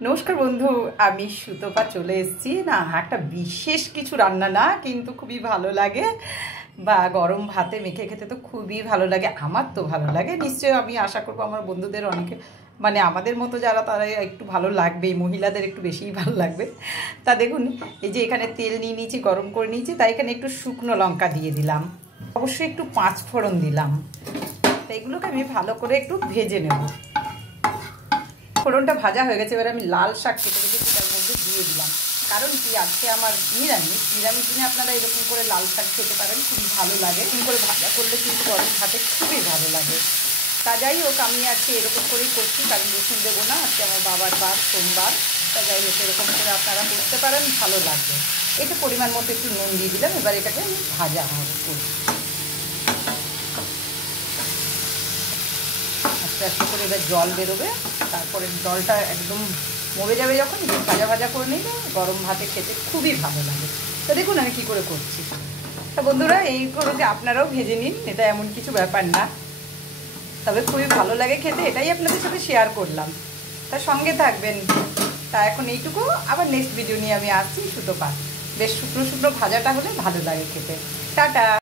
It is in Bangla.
নমস্কার বন্ধু, আমি সুতপা চলে এসেছি। না, একটা বিশেষ কিছু রান্না না, কিন্তু খুবই ভালো লাগে বা গরম ভাতে মেখে খেতে তো খুবই ভালো লাগে। আমার তো ভালো লাগে, নিশ্চয়ই আমি আশা করবো আমার বন্ধুদের অনেকে মানে আমাদের মতো যারা তারা একটু ভালো লাগবে, মহিলাদের একটু বেশিই ভালো লাগবে। তা দেখুন, এই যে এখানে তেল নিয়ে নিয়েছি, গরম করে নিয়েছি, তাই এখানে একটু শুকনো লঙ্কা দিয়ে দিলাম, অবশ্যই একটু 5 ফোড়ন দিলাম। তো এগুলোকে আমি ভালো করে একটু ভেজে নেব। ফোড়নটা ভাজা হয়ে গেছে, এবার আমি লাল শাক কেটে রেখেছি তার মধ্যে দিয়ে দিলাম। কারণ কি, আজকে আমার নিরামিষ দিনে আপনারা এরকম করে লাল শাক খেতে পারেন, খুবই ভালো লাগে। এরকম করে ভাজা করলে কিন্তু গরম ভাতে খুবই ভালো লাগে। তা যাই হোক, আমি আজকে এরকম করেই করছি, কারণ রসুন দেবো না, আজকে আমার বাবার বার, সোমবার। তা যাই হোক, এরকম করে আপনারা করতে পারেন, ভালো লাগবে। এটা পরিমাণ মতো একটু নুন দিয়ে দিলাম। এবার এটাকে আমি ভাজা করছি, আস্তে আস্তে করে। এবার জল বেরোবে, তারপরে জলটা একদম মরে যাবে যখন, ভাজা ভাজা করে নিলে গরম ভাতে খেতে খুবই ভালো লাগে। তো দেখুন আমি কী করে করছি। তা বন্ধুরা, এই করে যে আপনারাও ভেজে নিন, এটা এমন কিছু ব্যাপার না, তবে খুবই ভালো লাগে খেতে, এটাই আপনাদের সাথে শেয়ার করলাম। তার সঙ্গে থাকবেন। তা এখন এইটুকু, আবার নেক্সট ভিডিও নিয়ে আমি আসছি। সুতপা বেশ শুকনো শুকনো ভাজাটা হলে ভালো লাগে খেতে। টাটা।